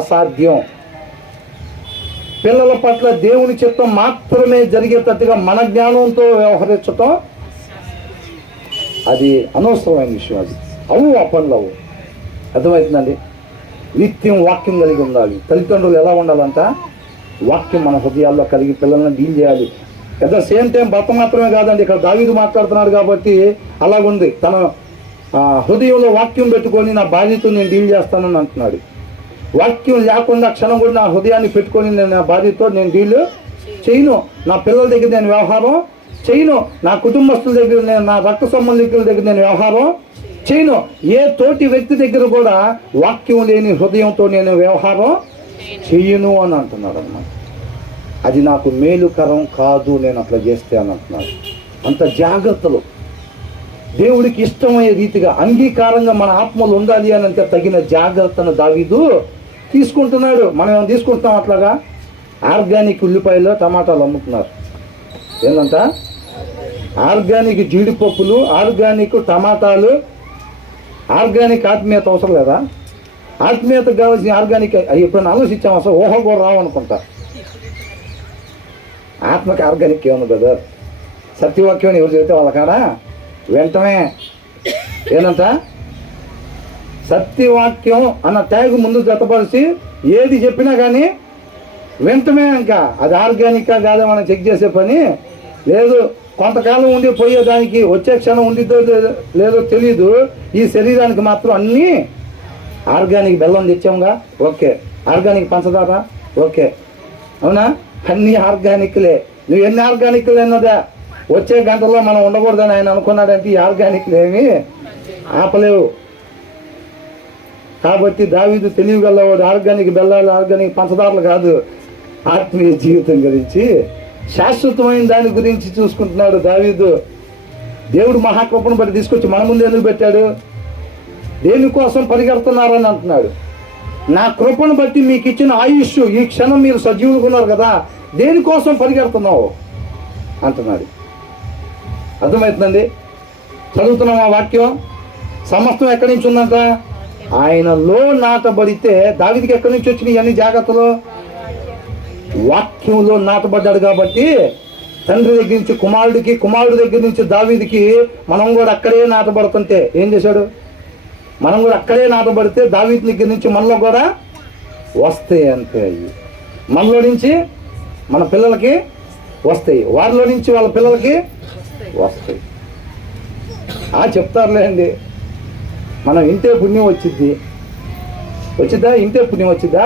అసాధ్యం. పిల్లల పట్ల దేవుని చిత్తం మాత్రమే జరిగేటట్టుగా మన జ్ఞానంతో వ్యవహరించటం అది అనవసరమైన విషయం. అది ఆ పనులు అర్థమవుతుందండి. నిత్యం వాక్యం కలిగి ఉండాలి. తల్లిదండ్రులు ఎలా ఉండాలంట? వాక్యం మన హృదయాల్లో కలిగి పిల్లల్ని డీల్ చేయాలి. అట్ ద సేమ్ టైం భర్త మాత్రమే కాదండి, ఇక్కడ దావీదు మాట్లాడుతున్నాడు కాబట్టి అలాగుంది. తన హృదయంలో వాక్యం పెట్టుకొని నా బాధ్యతతో నేను డీల్ చేస్తానని అంటున్నాడు. వాక్యం లేకుండా క్షణం కూడా నా హృదయాన్ని పెట్టుకొని నేను నా బాధ్యతతో నేను డీల్ చేయను. నా పిల్లల దగ్గర నేను వ్యవహారం చేయను. నా కుటుంబస్తుల దగ్గర నేను, నా రక్త సంబంధికుల దగ్గర నేను వ్యవహారం చేయను. ఏ తోటి వ్యక్తి దగ్గర కూడా వాక్యం లేని హృదయంతో నేను వ్యవహారం చెయ్యను అని అంటున్నాడు అన్నమాట. అది నాకు మేలుకరం కాదు నేను అట్లా చేస్తే అని అంటున్నాడు. అంత జాగ్రత్తలు దేవుడికి ఇష్టమయ్యే రీతిగా అంగీకారంగా మన ఆత్మలు ఉండాలి అని అంటే తగిన జాగ్రత్తను దావీదు తీసుకుంటున్నాడు. మనం ఏమైనా తీసుకుంటున్నాం అట్లాగా? ఆర్గానిక్ ఉల్లిపాయలు టమాటాలు అమ్ముతున్నారు. ఏంటంట? ఆర్గానిక్ జీడిపప్పులు, ఆర్గానిక్ టమాటాలు, ఆర్గానిక్ ఆత్మీయత అవసరం లేదా? ఆత్మీయతకు కావాల్సిన ఆర్గానిక్ ఎప్పుడైనా ఆలోచించాం? అసలు ఊహ కూడా రావనుకుంటా. ఆత్మకి ఆర్గానిక్ ఏమన్నా కదా? సత్యవాక్యం ఎవరు చెబితే వాళ్ళకాడా వెంటనే ఏంటంట? సత్యవాక్యం అన్న ట్యాగ్ ముందు జతపరిచి ఏది చెప్పినా కానీ వెంటనే ఇంకా అది ఆర్గానిక్గా కాదో మనం చెక్ చేసే పని లేదు. కొంతకాలం ఉండి పోయేదానికి వచ్చే క్షణం ఉండిద్దో లేదో తెలియదు. ఈ శరీరానికి మాత్రం అన్నీ ఆర్గానిక్. బెల్లం తెచ్చాముగా, ఓకే. ఆర్గానిక్ పంచదార, ఓకే. అవునా? అన్నీ ఆర్గానిక్లే. నువ్వు ఎన్ని ఆర్గానిక్లు అన్నదా వచ్చే గంటలో మనం ఉండకూడదని ఆయన అనుకున్నాడంటే ఈ ఆర్గానిక్లు ఏమీ ఆపలేవు. కాబట్టి దావీదు తెలియగలవాడు. ఆర్గానిక్ బెల్లాలు, ఆర్గానిక్ పంచదారలు కాదు, ఆత్మీయ జీవితం గురించి, శాశ్వతమైన దాని గురించి చూసుకుంటున్నాడు దావీదు. దేవుడు మహాకృపను బట్టి తీసుకొచ్చి మన ముందు ఎందుకు పెట్టాడు? దేనికోసం పరిగెడుతున్నారని అంటున్నాడు. నా కృపను బట్టి మీకు ఇచ్చిన ఆయుష్, ఈ క్షణం మీరు సజీవులుగా ఉన్నారు కదా, దేనికోసం పరిగెడుతున్నావు అంటున్నాడు. అర్థమవుతుందండి? చదువుతున్నాం ఆ వాక్యం. సమస్తం ఎక్కడి నుంచి ఉందంట? ఆయనలో నాటబడితే. దావీదుకి ఎక్కడి నుంచి వచ్చినాయి అన్ని జాగ్రత్తలు? వాక్యంలో నాటబడ్డాడు కాబట్టి తండ్రి దగ్గర నుంచి కుమారుడికి, కుమారుడి దగ్గర నుంచి దావీదుకి మనం కూడా అక్కడే నాటబడుతుంటే ఏం చేశాడు? మనం కూడా అక్కడే నాటబడితే దావీదు దగ్గర నుంచి మనలో కూడా వస్తాయి. అంతే. అయ్యి మనలో నుంచి మన పిల్లలకి వస్తాయి, వారిలో నుంచి వాళ్ళ పిల్లలకి వస్తాయి. చెప్తారులే అండి, మనం ఇంతే పుణ్యం వచ్చిద్దా? ఇంతే పుణ్యం వచ్చిద్దా?